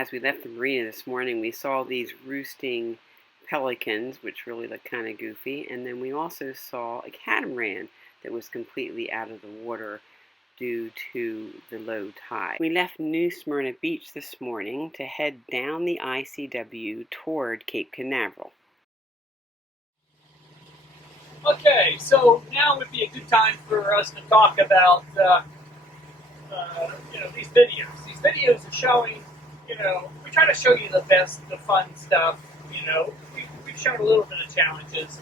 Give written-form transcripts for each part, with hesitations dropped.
As we left the marina this morning, we saw these roosting pelicans, which really look kind of goofy, and then we also saw a catamaran that was completely out of the water due to the low tide. We left New Smyrna Beach this morning to head down the ICW toward Cape Canaveral. Okay, so now would be a good time for us to talk about these videos. These videos are showing, we try to show you the best, the fun stuff. We've shown a little bit of challenges,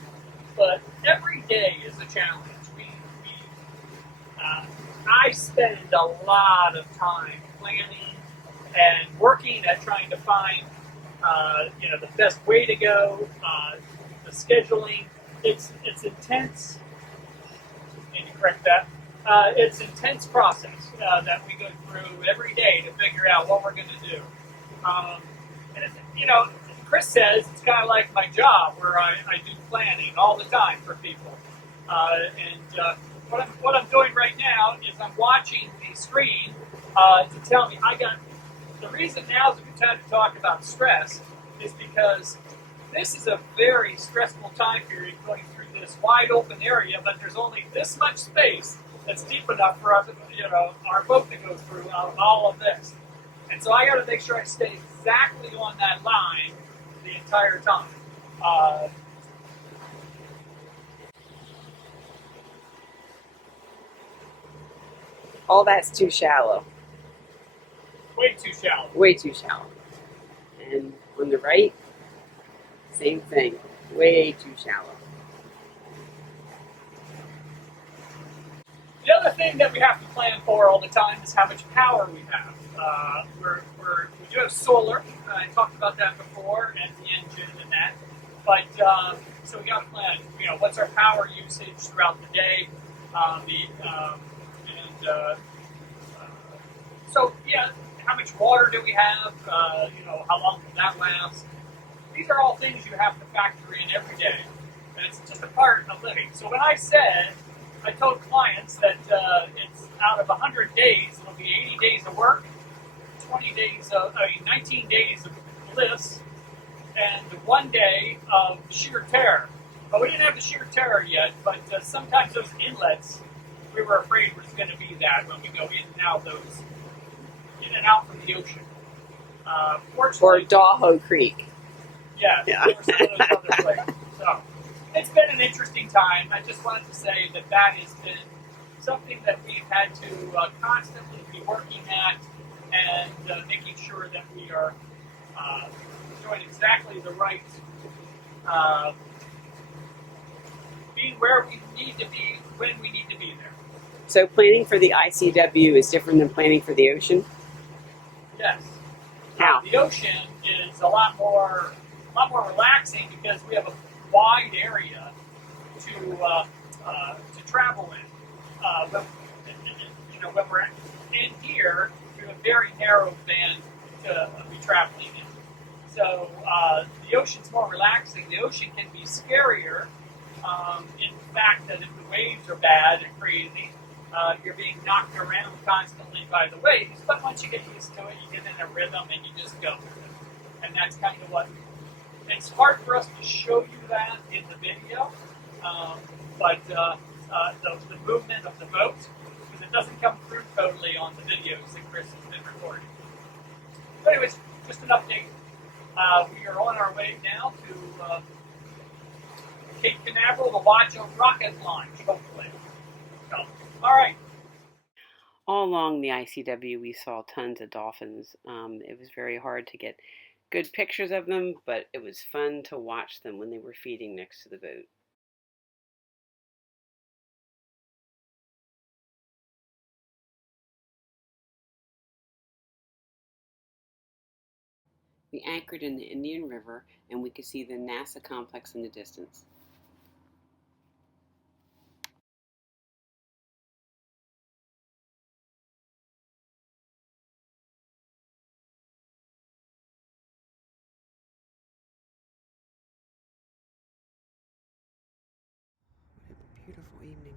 but every day is a challenge. I spend a lot of time planning and working at trying to find, the best way to go, the scheduling. It's intense. Need to correct that. It's intense process that we go through every day to figure out what we're going to do. And Chris says it's kind of like my job where I do planning all the time for people. What I'm doing right now is I'm watching the screen to tell me the reason now is a good time to talk about stress is because this is a very stressful time period going through this wide open area, but there's only this much space that's deep enough for us, our boat to go through out of all of this. And so I got to make sure I stay exactly on that line the entire time. All that's too shallow. Way too shallow. Way too shallow. And on the right, same thing. Way too shallow. The other thing that we have to plan for all the time is how much power we have. We do have solar. I talked about that before, and the engine and that. But so we got to plan. What's our power usage throughout the day? How much water do we have? How long will that last? These are all things you have to factor in every day, and it's just a part of living. So when I told clients that it's out of 100 days, it'll be 80 days of work, 19 days of bliss, and 1 day of sheer terror. But we didn't have the sheer terror yet, but sometimes those inlets, we were afraid was going to be that when we go in and out from the ocean. Or Daho Creek. Yeah. Or some of those other places. So it's been an interesting time. I just wanted to say that has been something that we've had to constantly be working at and making sure that we are doing exactly the right, being where we need to be when we need to be there. So planning for the ICW is different than planning for the ocean? Yes. How? The ocean is a lot more relaxing because we have a wide area to travel in. When we're in here, we have a very narrow band to be traveling in. So the ocean's more relaxing. The ocean can be scarier in the fact that if the waves are bad and crazy, you're being knocked around constantly by the waves. But once you get used to it, you get in a rhythm and you just go with it. And that's kind of what. It's hard for us to show you that in the video, but the movement of the boat, because it doesn't come through totally on the videos that Chris has been recording. But anyways, just an update. We are on our way now to Cape Canaveral to watch a rocket launch, hopefully. So, all right. All along the ICW, we saw tons of dolphins. It was very hard to get good pictures of them, but it was fun to watch them when they were feeding next to the boat. We anchored in the Indian River, and we could see the NASA complex in the distance. What a beautiful evening.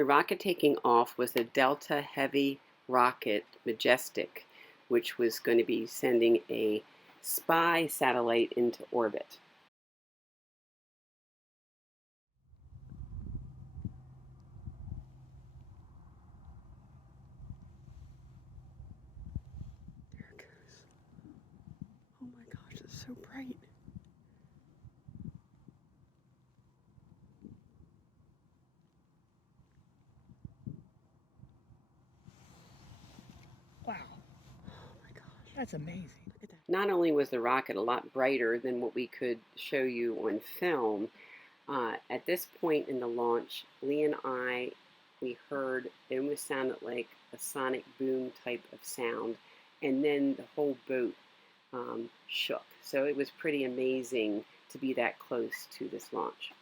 The rocket taking off was the Delta Heavy rocket Majestic, which was going to be sending a spy satellite into orbit. There it goes. Oh my gosh, it's so bright. Wow, Oh my gosh. that's amazing. Look at that. Not only was the rocket a lot brighter than what we could show you on film, at this point in the launch, Lee and we heard, it almost sounded like a sonic boom type of sound, and then the whole boat shook. So it was pretty amazing to be that close to this launch.